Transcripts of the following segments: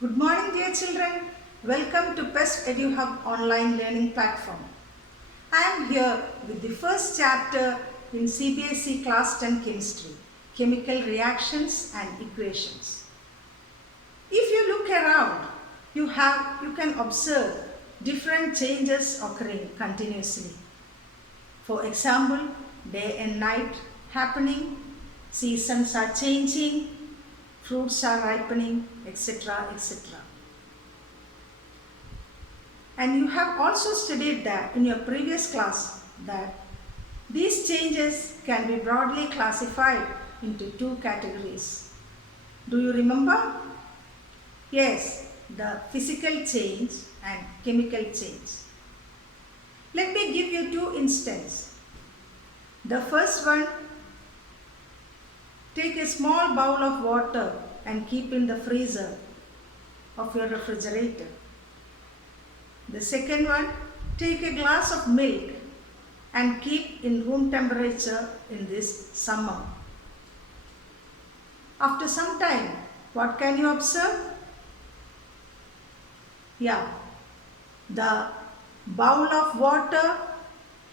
Good morning, dear children. Welcome to PEST EduHub online learning platform. I am here with the first chapter in CBSE Class 10 Chemistry, Chemical Reactions and Equations. If you look around, you can observe different changes occurring continuously. For example, day and night happening, seasons are changing, fruits are ripening, etc., etc. And you have also studied that in your previous class that these changes can be broadly classified into two categories. Do you remember? Yes, the physical change and chemical change. Let me give you two instances. The first one, take a small bowl of water and keep in the freezer of your refrigerator. The second one, take a glass of milk and keep in room temperature in this summer. After some time, what can you observe? Yeah, the bowl of water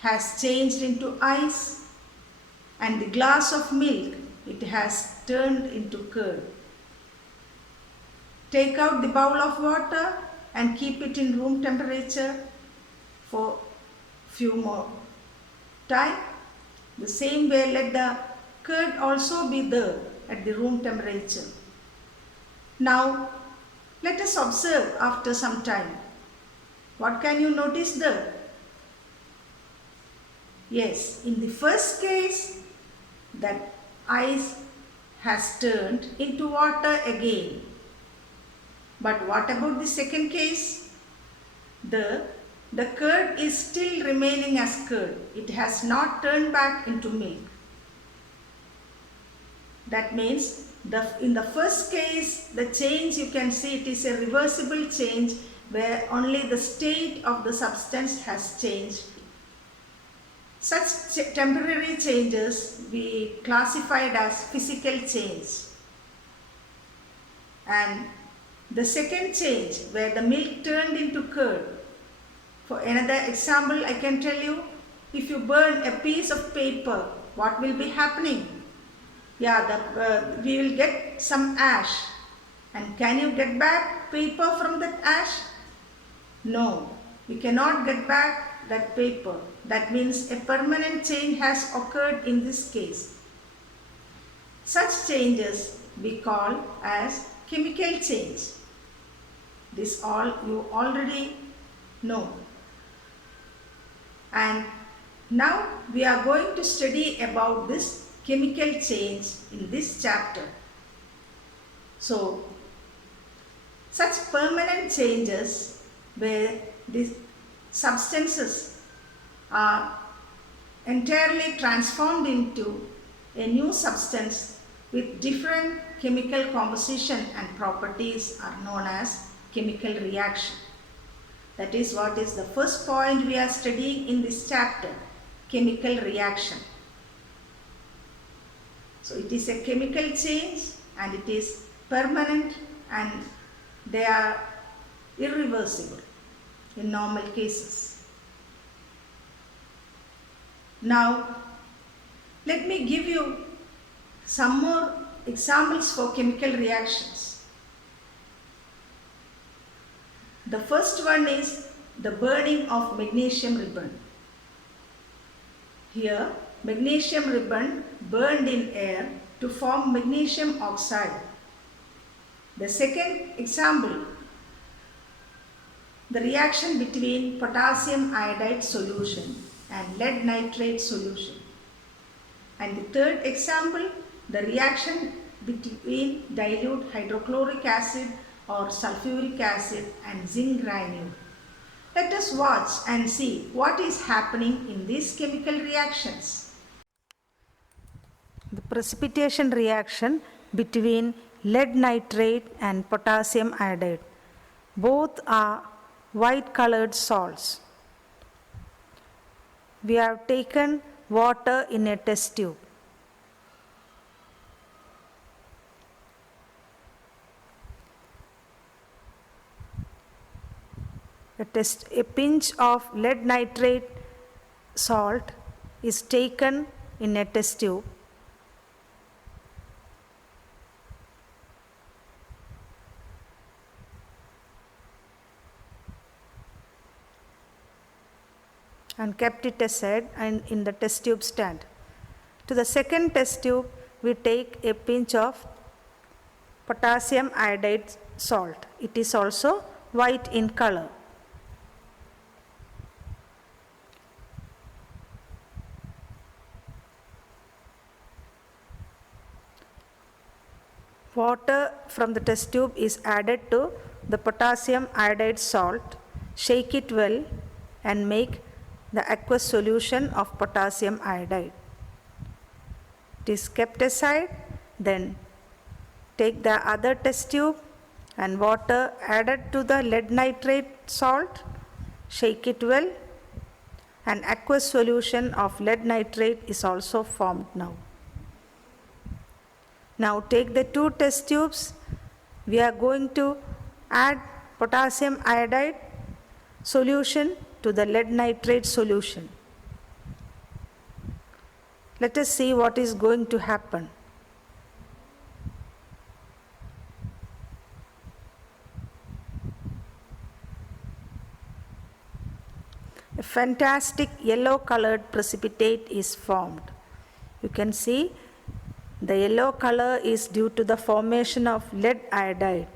has changed into ice and the glass of milk, it has turned into curd. Take out the bowl of water and keep it in room temperature for few more time. The same way, let the curd also be there at the room temperature. Now, let us observe after some time. What can you notice there? Yes, in the first case, that ice has turned into water again. But what about the second case? The curd is still remaining as curd. It has not turned back into milk. That means in the first case, the change you can see it is a reversible change where only the state of the substance has changed. Such temporary changes we classified as physical change. And the second change where the milk turned into curd. For another example, I can tell you, if you burn a piece of paper, what will be happening? Yeah, we will get some ash. And can you get back paper from that ash? No, we cannot get back that paper. That means a permanent change has occurred in this case. Such changes we call as chemical change. This all you already know. And now we are going to study about this chemical change in this chapter. So, such permanent changes where these substances are entirely transformed into a new substance with different chemical composition and properties are known as chemical reaction. That is what is the first point we are studying in this chapter, chemical reaction. So it is a chemical change and it is permanent and they are irreversible in normal cases. Now, let me give you some more examples for chemical reactions. The first one is the burning of magnesium ribbon. Here, magnesium ribbon burned in air to form magnesium oxide. The second example, the reaction between potassium iodide solution and lead nitrate solution. And the third example, the reaction between dilute hydrochloric acid or sulfuric acid and zinc granule. Let us watch and see what is happening in these chemical reactions. The precipitation reaction between lead nitrate and potassium iodide. Both are white colored salts. We have taken water in a test tube. A pinch of lead nitrate salt is taken in a test tube. And kept it aside and in the test tube stand. To the second test tube, we take a pinch of potassium iodide salt. It is also white in color. Water from the test tube is added to the potassium iodide salt. Shake it well and make the aqueous solution of potassium iodide. It is kept aside. Then take the other test tube and water added to the lead nitrate salt. Shake it well. An aqueous solution of lead nitrate is also formed now. Now take the two test tubes. We are going to add potassium iodide solution to the lead nitrate solution. Let us see what is going to happen. A fantastic yellow colored precipitate is formed. You can see the yellow color is due to the formation of lead iodide.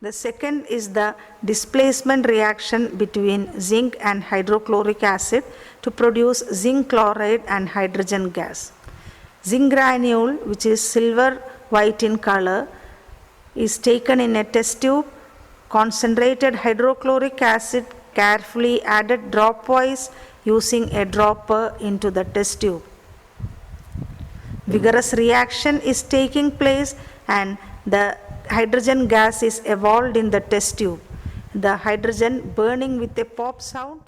The second is the displacement reaction between zinc and hydrochloric acid to produce zinc chloride and hydrogen gas. Zinc granule, which is silver white in color, is taken in a test tube. Concentrated hydrochloric acid carefully added dropwise using a dropper into the test tube. Vigorous reaction is taking place and the hydrogen gas is evolved in the test tube. The hydrogen burning with a pop sound.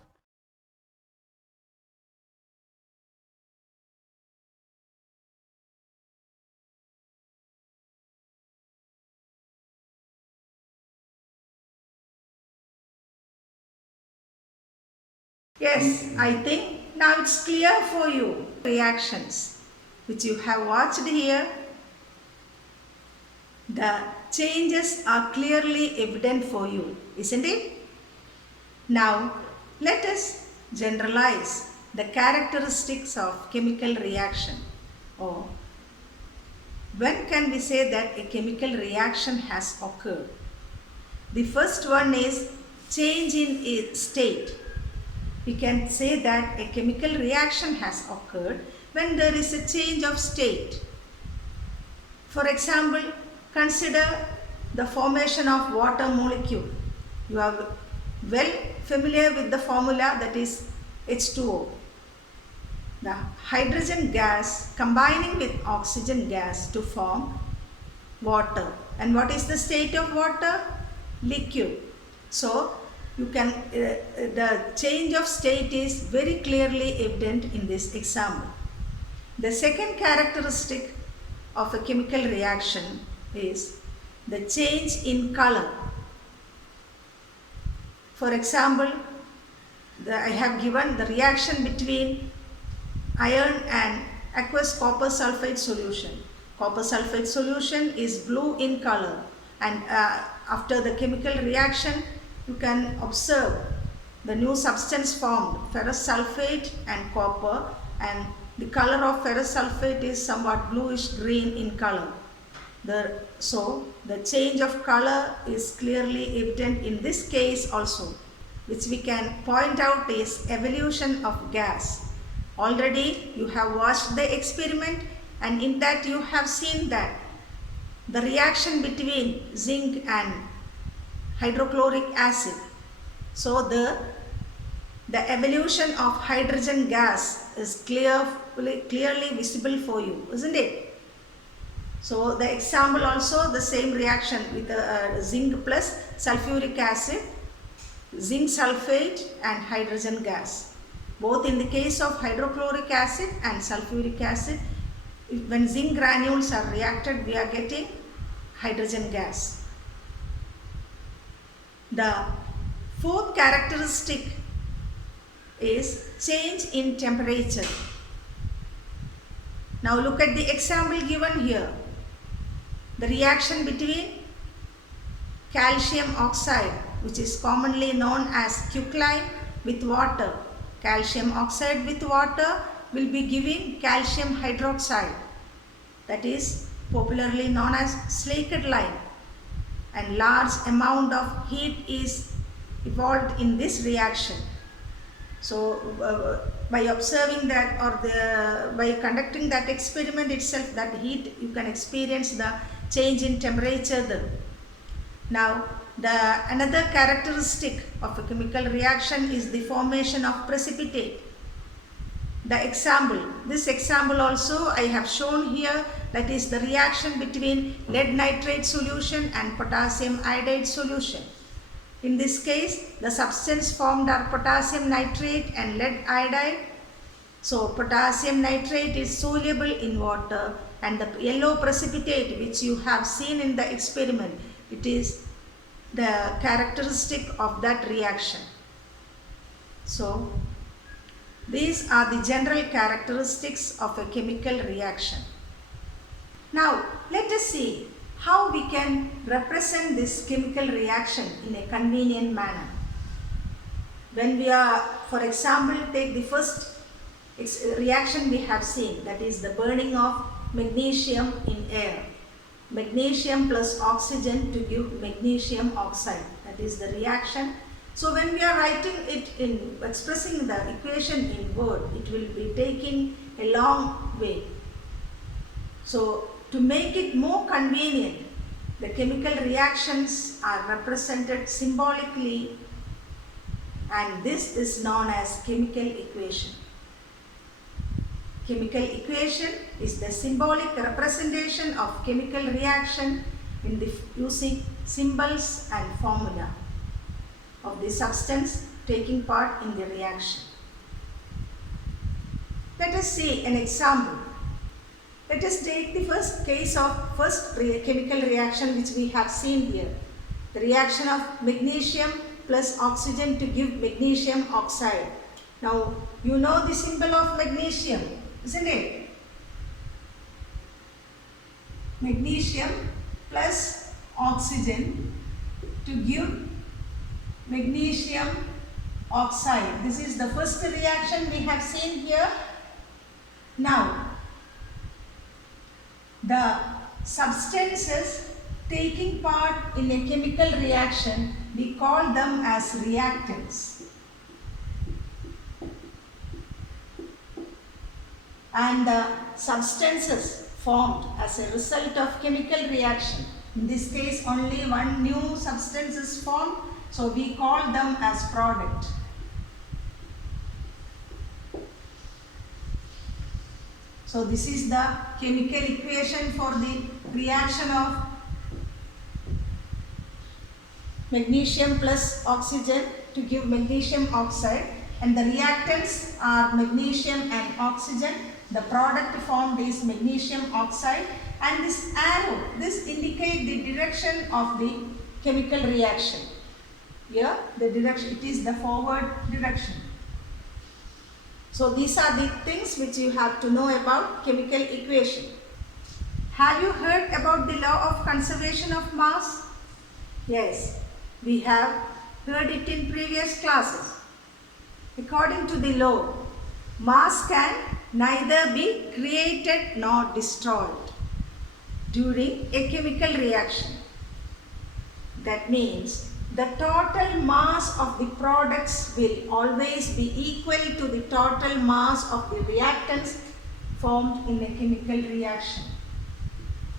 Yes, I think now it's clear for you. Reactions which you have watched here, the changes are clearly evident for you, isn't it? Now, let us generalize the characteristics of chemical reaction, or when can we say that a chemical reaction has occurred? The first one is change in its state. We can say that a chemical reaction has occurred when there is a change of state. For example, consider the formation of water molecule. You are well familiar with the formula, that is H2O. The hydrogen gas combining with oxygen gas to form water. And what is the state of water? Liquid. So, you can the change of state is very clearly evident in this example. The second characteristic of a chemical reaction is the change in color. For example, I have given the reaction between iron and aqueous copper sulfate solution. Copper sulfate solution is blue in color, and after the chemical reaction you can observe the new substance formed, ferrous sulfate and copper, and the color of ferrous sulfate is somewhat bluish green in color. So the change of color is clearly evident in this case also, which we can point out is evolution of gas. Already you have watched the experiment, and in that you have seen that the reaction between zinc and hydrochloric acid. So the evolution of hydrogen gas is clearly visible for you, isn't it? So the example also the same reaction with zinc plus sulfuric acid, zinc sulfate and hydrogen gas. Both in the case of hydrochloric acid and sulfuric acid, when zinc granules are reacted, we are getting hydrogen gas. The fourth characteristic is change in temperature. Now look at the example given here. The reaction between calcium oxide, which is commonly known as quicklime, with water. Calcium oxide with water will be giving calcium hydroxide, that is popularly known as slaked lime, and large amount of heat is evolved in this reaction. So by observing that, or by conducting that experiment itself, that heat, you can experience the change in temperature then. Now another characteristic of a chemical reaction is the formation of precipitate. This example also I have shown here, that is the reaction between lead nitrate solution and potassium iodide solution. In this case, the substance formed are potassium nitrate and lead iodide. So potassium nitrate is soluble in water, and the yellow precipitate which you have seen in the experiment, it is the characteristic of that reaction. So these are the general characteristics of a chemical reaction. Now let us see how we can represent this chemical reaction in a convenient manner. When we are, for example, take the first reaction we have seen, that is the burning of magnesium in air. Magnesium plus oxygen to give magnesium oxide, that is the reaction. So when we are writing it in, expressing the equation in word, it will be taking a long way. So to make it more convenient, the chemical reactions are represented symbolically, and this is known as chemical equation. Chemical equation is the symbolic representation of chemical reaction using symbols and formula of the substance taking part in the reaction. Let us see an example. Let us take the first case of chemical reaction which we have seen here. The reaction of magnesium plus oxygen to give magnesium oxide. Now you know the symbol of magnesium, isn't it? Magnesium plus oxygen to give magnesium oxide. This is the first reaction we have seen here. Now the substances taking part in a chemical reaction, we call them as reactants. And the substances formed as a result of chemical reaction, in this case only one new substance is formed, so we call them as product. So this is the chemical equation for the reaction of magnesium plus oxygen to give magnesium oxide, and the reactants are magnesium and oxygen. The product formed is magnesium oxide, and this arrow, this indicates the direction of the chemical reaction. Here the direction, it is the forward direction. So these are the things which you have to know about chemical equation. Have you heard about the law of conservation of mass? Yes, we have heard it in previous classes. According to the law, mass can neither be created nor destroyed during a chemical reaction. That means the total mass of the products will always be equal to the total mass of the reactants formed in a chemical reaction.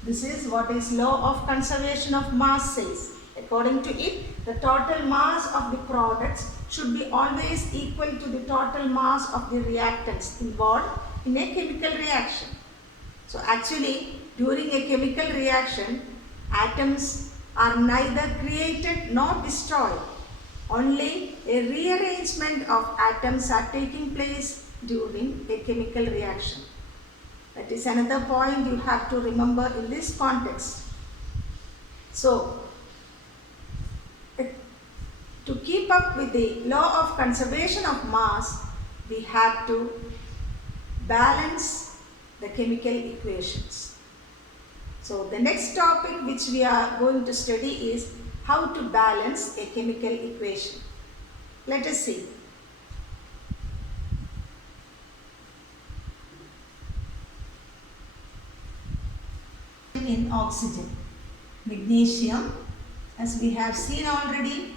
This is what is law of conservation of mass says. According to it, the total mass of the products should be always equal to the total mass of the reactants involved in a chemical reaction. So actually, during a chemical reaction, atoms are neither created nor destroyed. Only a rearrangement of atoms are taking place during a chemical reaction. That is another point you have to remember in this context. So, to keep up with the law of conservation of mass, we have to balance the chemical equations. So, the next topic which we are going to study is how to balance a chemical equation. Let us see. In oxygen, magnesium, as we have seen already,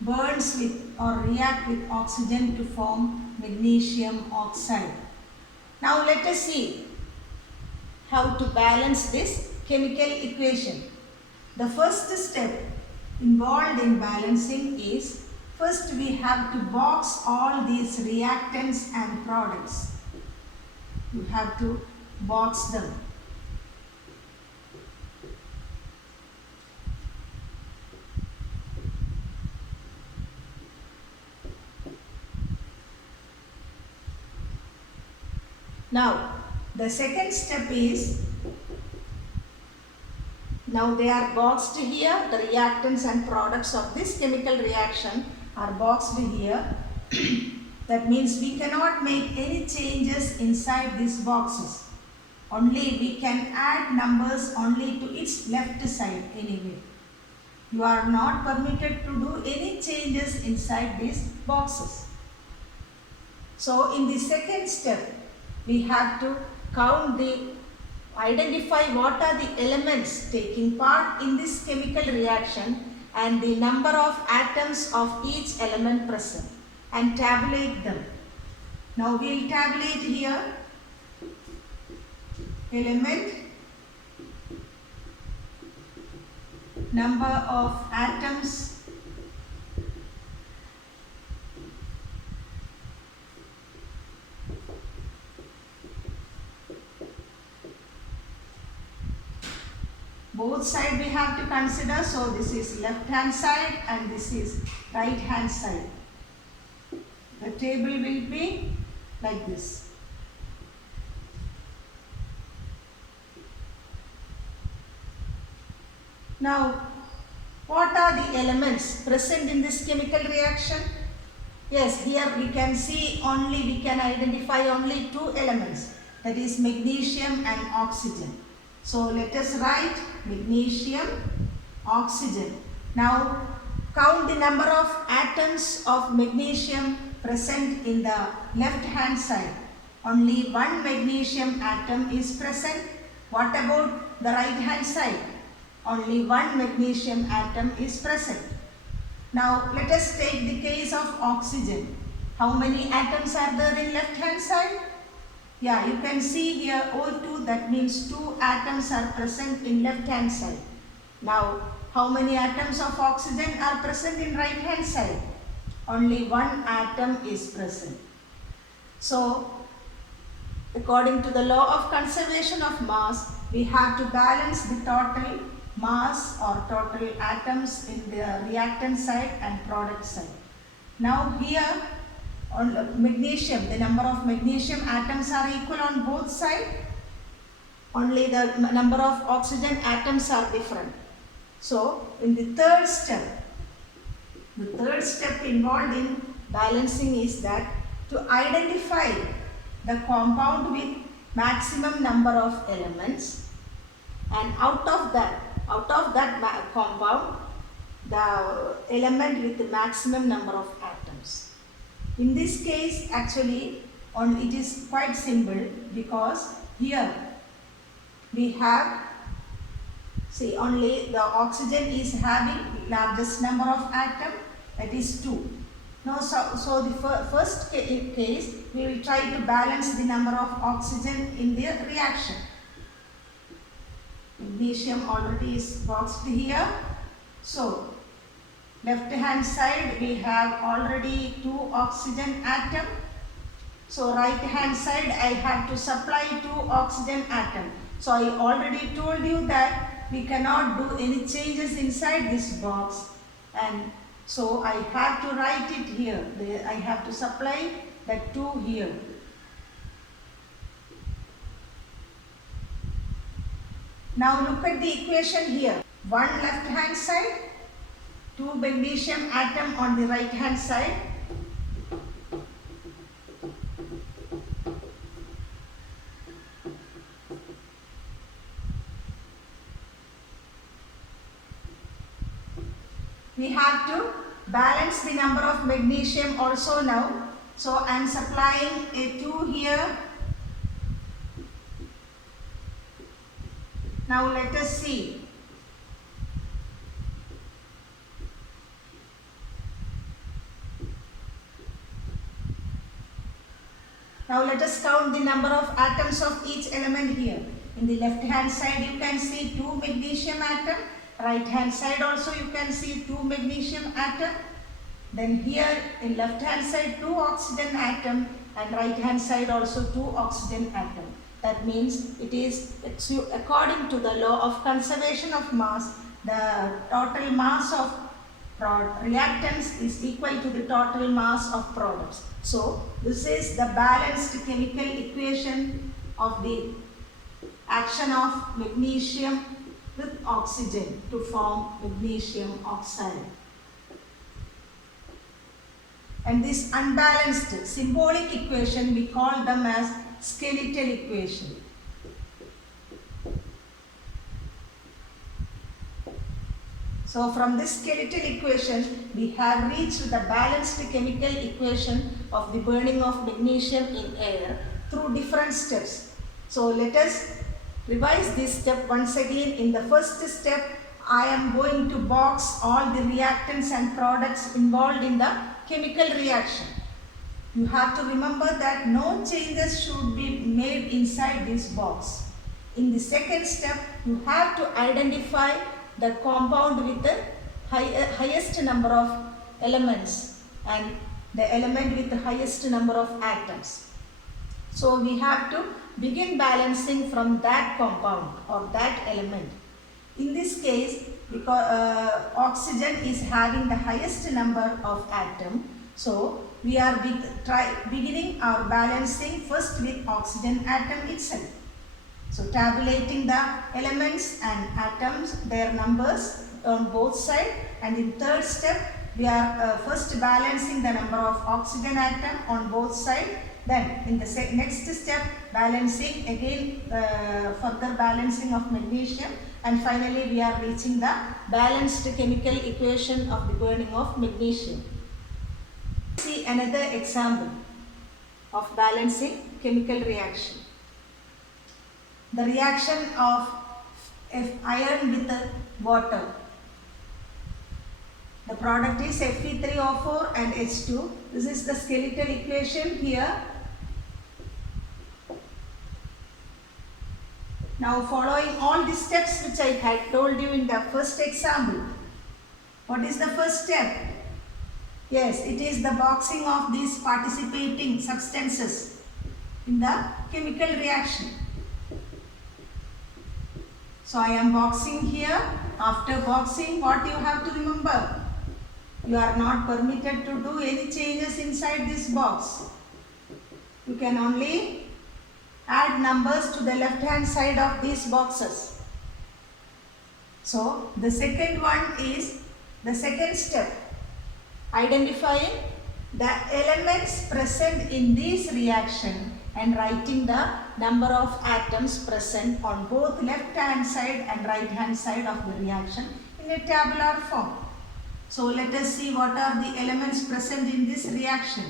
burns with or react with oxygen to form magnesium oxide. Now let us see how to balance this chemical equation. The first step involved in balancing is, first we have to box all these reactants and products. You have to box them. Now, the second step is, now they are boxed here, the reactants and products of this chemical reaction are boxed here. That means we cannot make any changes inside these boxes. Only we can add numbers only to its left side anyway. You are not permitted to do any changes inside these boxes. So, in the second step, we have to identify what are the elements taking part in this chemical reaction and the number of atoms of each element present and tabulate them. Now we will tabulate here element, number of atoms, both sides we have to consider. So this is left hand side and this is right hand side. The table will be like this. Now, what are the elements present in this chemical reaction? Yes, here we can see only, we can identify only two elements, that is magnesium and oxygen. So let us write magnesium, oxygen. Now count the number of atoms of magnesium present in the left hand side. Only one magnesium atom is present. What about the right hand side? Only one magnesium atom is present. Now let us take the case of oxygen. How many atoms are there in left hand side? Yeah, you can see here O2, that means 2 atoms are present in left hand side. Now, how many atoms of oxygen are present in right hand side? Only one atom is present. So, according to the law of conservation of mass, we have to balance the total mass or total atoms in the reactant side and product side. Now here, on magnesium, the number of magnesium atoms are equal on both sides. Only the number of oxygen atoms are different. So, in the third step involved in balancing is that to identify the compound with maximum number of elements, and out of that compound, the element with the maximum number of atoms. In this case, actually, it is quite simple, because here we have, see, only the oxygen is having largest number of atom, that is 2. Now, so the first case, we will try to balance the number of oxygen in the reaction. Magnesium already is boxed here. So, left hand side we have already 2 oxygen atom. So right hand side I have to supply 2 oxygen atom. So I already told you that we cannot do any changes inside this box, and So I have to write it here. I have to supply that 2 here. Now look at the equation here. One left hand side, 2 magnesium atom on the right hand side. We have to balance the number of magnesium also now. So I am supplying a 2 here. Now let us see. Now let us count the number of atoms of each element here. In the left hand side you can see 2 magnesium atom. Right hand side also you can see 2 magnesium atom. Then here in left hand side 2 oxygen atom and right hand side also 2 oxygen atom. That means it is according to the law of conservation of mass, the total mass of reactants is equal to the total mass of products. So this is the balanced chemical equation of the action of magnesium with oxygen to form magnesium oxide. And this unbalanced symbolic equation we call them as skeletal equation. So from this skeletal equation we have reached the balanced chemical equation of the burning of magnesium in air through different steps. So let us revise this step once again. In the first step I am going to box all the reactants and products involved in the chemical reaction. You have to remember that no changes should be made inside this box. In the second step, you have to identify the compound with the highest number of elements and the element with the highest number of atoms. So we have to begin balancing from that compound or that element. In this case, because oxygen is having the highest number of atoms, so we are beginning our balancing first with oxygen atom itself. So tabulating the elements and atoms, their numbers on both sides, and in third step we are first balancing the number of oxygen atom on both sides. Then in the next step balancing again, further balancing of magnesium, and finally we are reaching the balanced chemical equation of the burning of magnesium. See another example of balancing chemical reaction. The reaction of iron with water. The product is Fe3O4 and H2. This is the skeletal equation here. Now following all the steps which I had told you in the first example. What is the first step? Yes, it is the boxing of these participating substances in the chemical reaction. So I am boxing here. After boxing, what you have to remember? You are not permitted to do any changes inside this box. You can only add numbers to the left hand side of these boxes. So the second one is the second step, identifying the elements present in this reaction and writing the number of atoms present on both left hand side and right hand side of the reaction in a tabular form. So let us see what are the elements present in this reaction.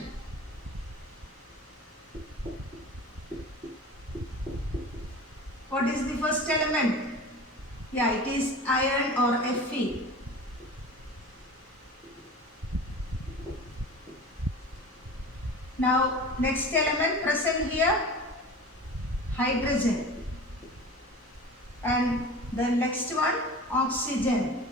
What is the first element? Yeah, it is iron or Fe. Now next element present here, hydrogen, and the next one, oxygen.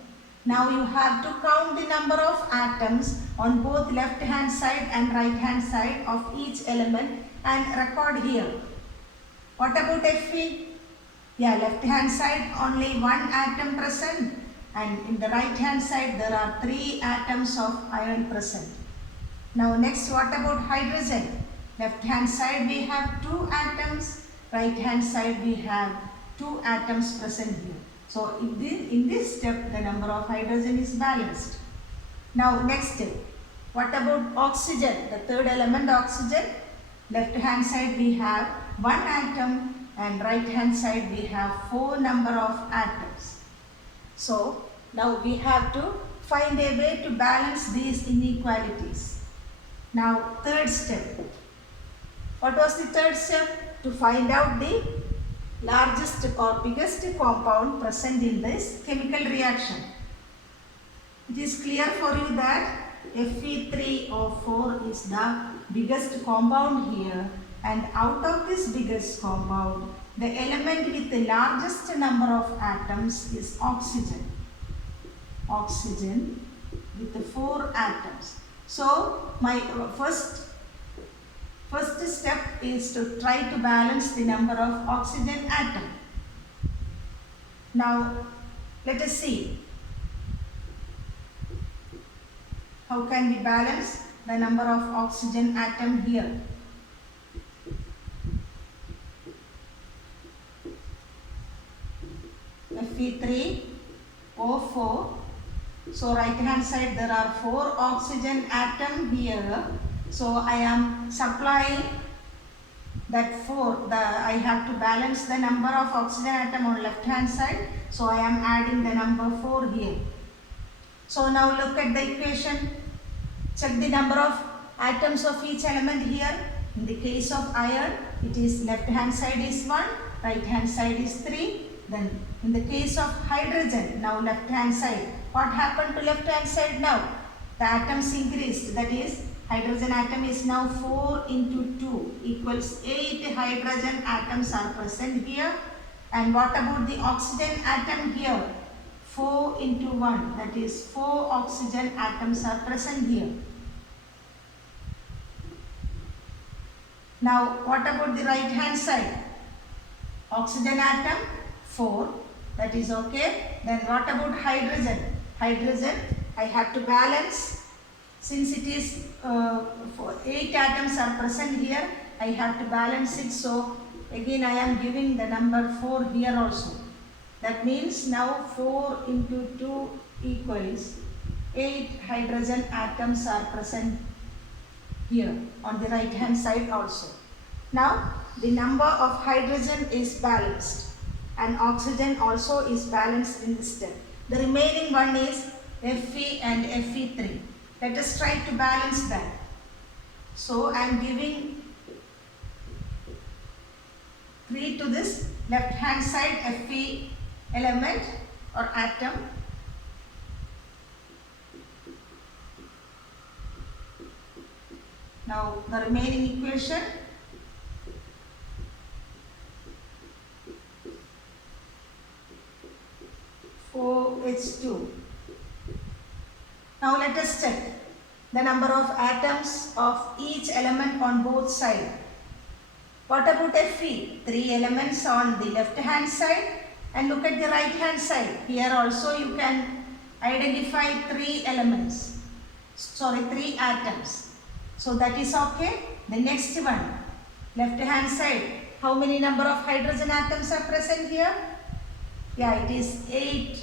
Now you have to count the number of atoms on both left hand side and right hand side of each element and record here. What about Fe? Yeah, left hand side only one atom present and in the right hand side there are 3 atoms of iron present. Now next, what about hydrogen? Left hand side we have 2 atoms, right hand side we have 2 atoms present here. So in this step the number of hydrogen is balanced. Now next step, what about oxygen? The third element, oxygen. Left hand side we have 1 atom and right hand side we have 4 number of atoms. So now we have to find a way to balance these inequalities. Now third step. What was the third step? To find out the largest or biggest compound present in this chemical reaction. It is clear for you that Fe3O4 is the biggest compound here, and out of this biggest compound, the element with the largest number of atoms is oxygen. Oxygen with the 4 atoms. So my first step is to try to balance the number of oxygen atom. Now let us see how can we balance the number of oxygen atom here. Fe3O4. So right hand side there are 4 oxygen atom here. So I am supplying that 4. I have to balance the number of oxygen atom on left hand side. So I am adding the number 4 here. So now look at the equation. Check the number of atoms of each element here. In the case of iron, it is left hand side is 1, right hand side is 3. Then in the case of hydrogen, now left hand side. What happened to left hand side now? The atoms increased. That is, hydrogen atom is now 4 into 2 equals 8 hydrogen atoms are present here. And what about the oxygen atom here? 4 into 1, that is 4 oxygen atoms are present here. Now what about the right hand side? Oxygen atom 4, that is okay. Then what about hydrogen? Hydrogen I have to balance. Since it is 8 atoms are present here, I have to balance it. So again I am giving the number 4 here also. That means now 4 into 2 equals 8 hydrogen atoms are present here on the right hand side also. Now the number of hydrogen is balanced and oxygen also is balanced in this step. The remaining one is Fe and Fe3. Let us try to balance that. So I am giving 3 to this left hand side Fe element or atom. Now the remaining equation, H2. Now let us check the number of atoms of each element on both sides. What about Fe? 3 elements on the left hand side, and look at the right hand side. Here also you can identify 3 elements. 3 atoms. So that is okay. The next one, left hand side. How many number of hydrogen atoms are present here? Yeah, it is 8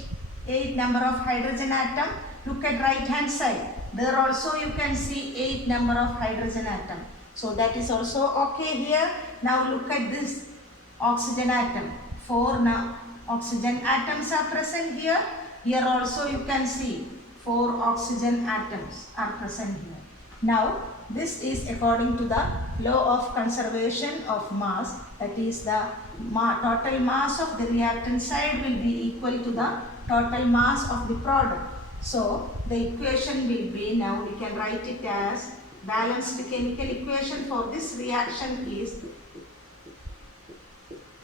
number of hydrogen atom. Look at right hand side. There also you can see 8 number of hydrogen atom. So that is also okay here. Now look at this oxygen atom. 4 now oxygen atoms are present here. Here also you can see 4 oxygen atoms are present here. Now this is according to the law of conservation of mass. That is, the total mass of the reactant side will be equal to the total mass of the product. So the equation will be, now we can write it as balanced chemical equation for this reaction is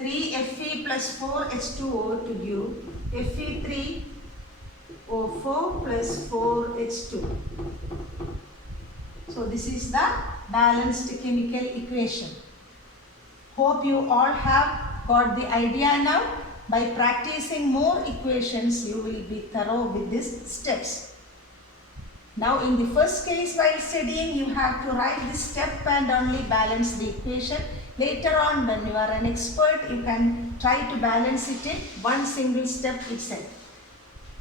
3Fe plus 4H2O to give Fe3O4 plus 4H2. So this is the balanced chemical equation. Hope you all have got the idea now. by practicing more equations, you will be thorough with these steps. Now in the first case, while studying, you have to write the step and only balance the equation. Later on, when you are an expert, you can try to balance it in one single step itself.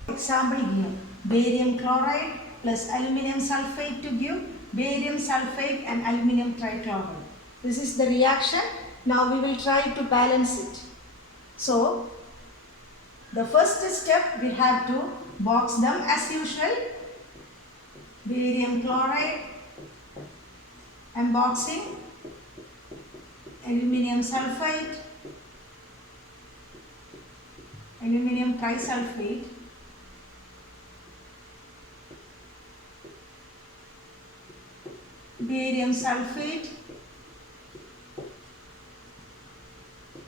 Example here, barium chloride plus aluminum sulfate to give barium sulfate and aluminum trichloride. This is the reaction. Now we will try to balance it. So, the first step we have to box them as usual. Barium chloride, I am boxing, aluminum sulfate, aluminum trisulfate, barium sulfate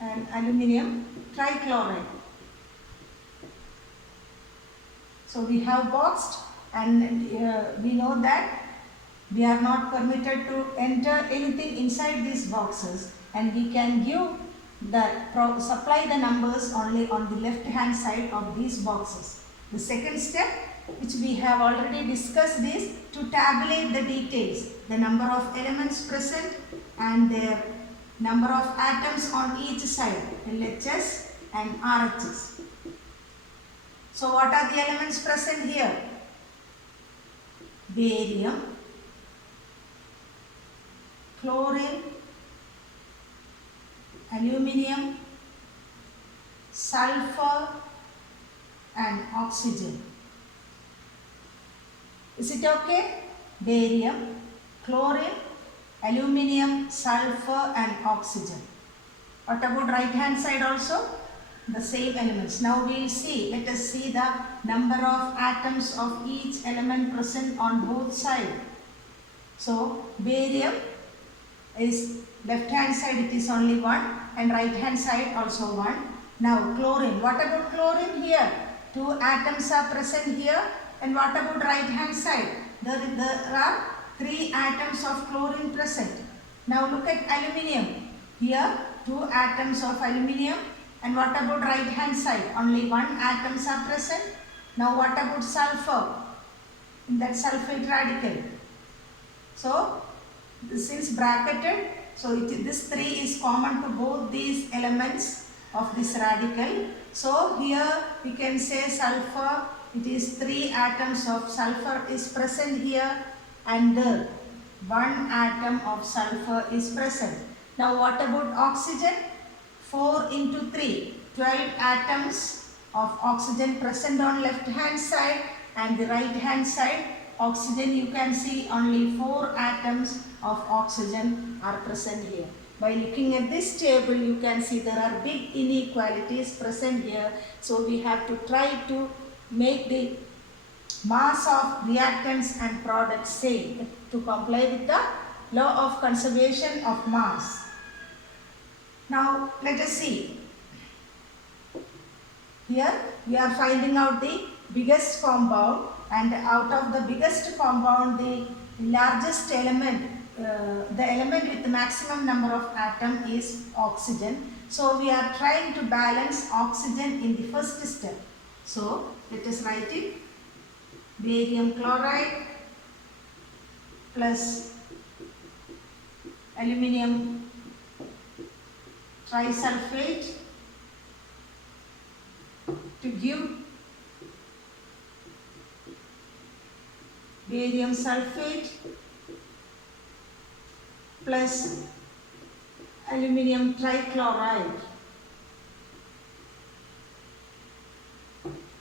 and aluminum trichloride. So we have boxed, and we know that we are not permitted to enter anything inside these boxes, and we can give supply the numbers only on the left hand side of these boxes. The second step, which we have already discussed, is to tabulate the details, the number of elements present and their number of atoms on each side, LHS and RHS. So what are the elements present here? Barium, chlorine, aluminum, sulfur and oxygen. Is it okay? Barium, chlorine, aluminum, sulfur and oxygen. What about right hand side also? The same elements. Now we will see, let us see the number of atoms of each element present on both sides. So barium is left hand side, it is only 1, and right hand side also 1. Now chlorine, what about chlorine here? 2 atoms are present here, and what about right hand side? There are 3 atoms of chlorine present. Now look at aluminum. Here 2 atoms of aluminum. And what about right hand side? Only 1 atoms are present. Now what about sulfur? In that sulfate radical. So since bracketed, so this 3 is common to both these elements of this radical. So here we can say sulfur, it is 3 atoms of sulfur is present here, and there 1 atom of sulfur is present. Now what about oxygen? 4 into 3, 12 atoms of oxygen present on left hand side, and the right hand side oxygen, you can see only 4 atoms of oxygen are present here. By looking at this table, you can see there are big inequalities present here. So we have to try to make the mass of reactants and products same to comply with the law of conservation of mass. Now let us see. Here we are finding out the biggest compound, and out of the biggest compound, the largest element, the element with the maximum number of atom is oxygen. So we are trying to balance oxygen in the first step. So let us write it. Barium chloride plus aluminum trisulfate to give barium sulfate plus aluminum trichloride.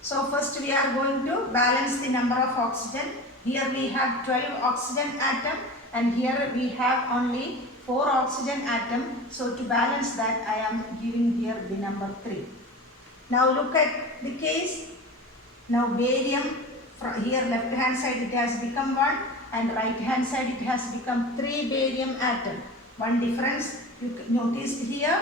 So first we are going to balance the number of oxygen. Here we have 12 oxygen atom, and here we have only 4 oxygen atom. So to balance that, I am giving here the number 3. Now look at the case. Now barium, here left hand side it has become 1, and right hand side it has become 3 barium atom. One difference you noticed here.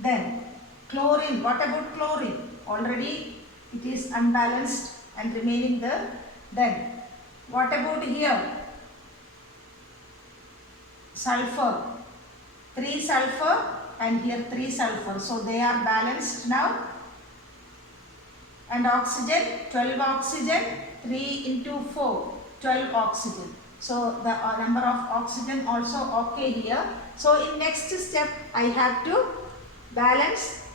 Then chlorine, what about chlorine? Already it is unbalanced and remaining there. Then what about here? Sulfur, 3 sulfur and here 3 sulfur. So they are balanced now. And oxygen, 12 oxygen, 3 into 4, 12 oxygen. So the number of oxygen also okay here. So in next step I have to balance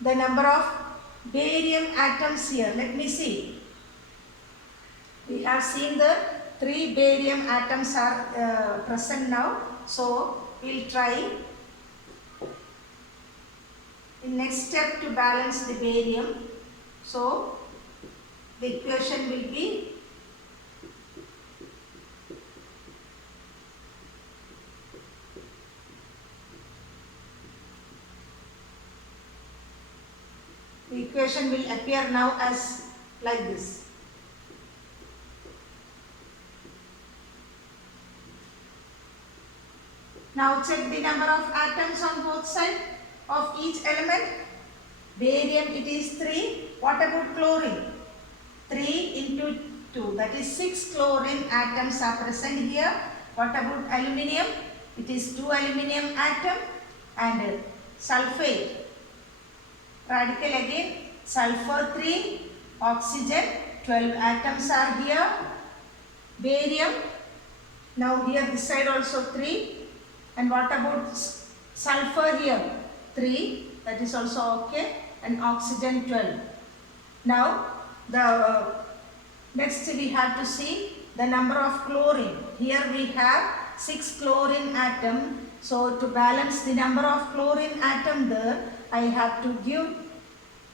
the number of barium atoms here. Let me see. We have seen that 3 barium atoms are present now. So we'll try in next step to balance the barium. So the equation will be appear now as like this. Now check the number of atoms on both sides of each element. Barium it is 3. What about chlorine? 3 into 2, that is 6 chlorine atoms are present here. What about aluminium? It is 2 aluminium atom and sulfate. Radical again, sulfur 3, oxygen 12 atoms are here. Barium, now here this side also 3. And what about sulfur here? 3, that is also okay. And oxygen 12. Now the next we have to see the number of chlorine. Here we have 6 chlorine atom. So to balance the number of chlorine atom there, I have to give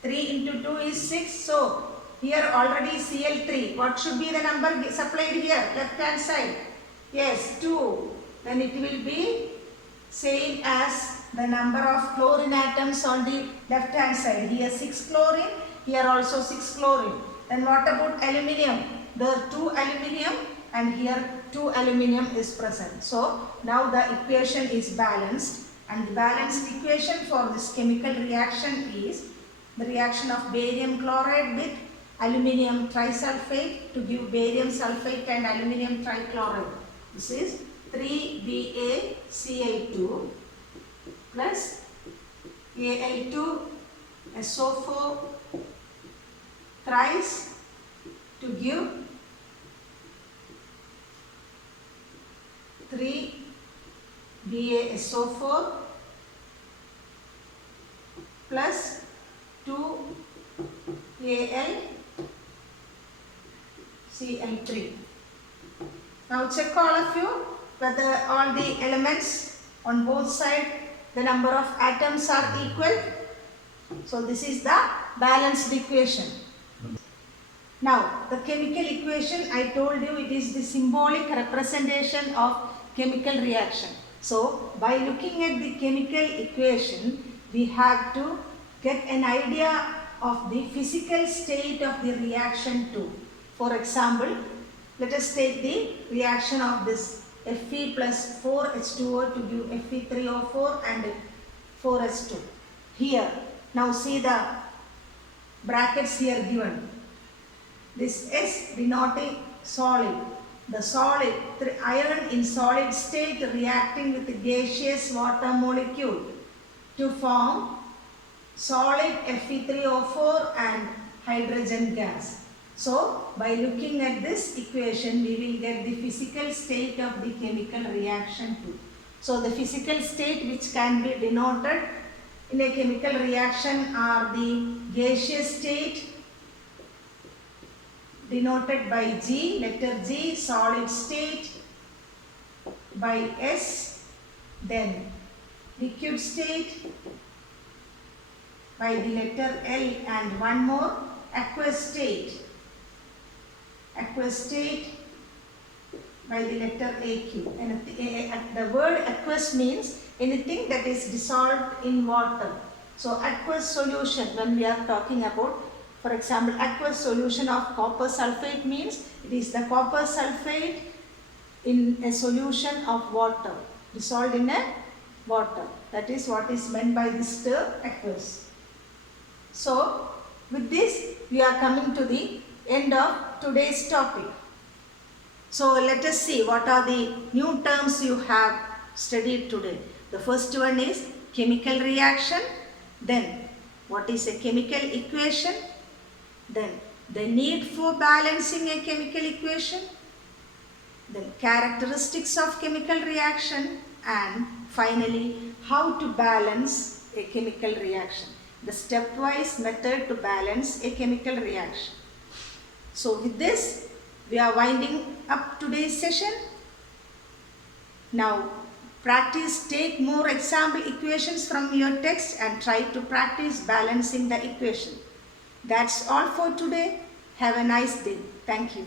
3 into 2 is 6. So here already Cl3. What should be the number supplied here? Left hand side. Yes, 2. Then it will be same as the number of chlorine atoms on the left hand side. Here 6 chlorine, here also 6 chlorine. Then what about aluminium? There are 2 aluminium and here 2 aluminium is present. So now the equation is balanced, and the balanced equation for this chemical reaction is the reaction of barium chloride with aluminium trisulfate to give barium sulfate and aluminium trichloride. This is 3BaCl2 plus Al2SO4 thrice to give 3BaSO4 plus 2AlCl3. Now check all of you whether all the elements on both sides the number of atoms are equal. So this is the balanced equation. Now the chemical equation, I told you it is the symbolic representation of chemical reaction. So by looking at the chemical equation, we have to get an idea of the physical state of the reaction too. For example, let us take the reaction of this Fe plus 4H2O to give Fe3O4 and 4H2. Here, now see the brackets here given. This S denoting solid. The solid, iron in solid state reacting with the gaseous water molecule to form solid Fe3O4 and hydrogen gas. So, by looking at this equation, we will get the physical state of the chemical reaction too. So, the physical state which can be denoted in a chemical reaction are the gaseous state denoted by G, letter G, solid state by S, then liquid state by the letter L, and one more aqueous state. Aqueous state by the letter AQ. And the word aqueous means anything that is dissolved in water. So aqueous solution, when we are talking about, for example, aqueous solution of copper sulfate means it is the copper sulfate in a solution of water, dissolved in a water. That is what is meant by this term aqueous. So with this we are coming to the end of today's topic. So let us see what are the new terms you have studied today. The first one is chemical reaction, then what is a chemical equation, then the need for balancing a chemical equation, then characteristics of chemical reaction, and finally how to balance a chemical reaction, the stepwise method to balance a chemical reaction. So with this we are winding up today's session. Now practice, take more example equations from your text and try to practice balancing the equation. That's all for today. Have a nice day. Thank you.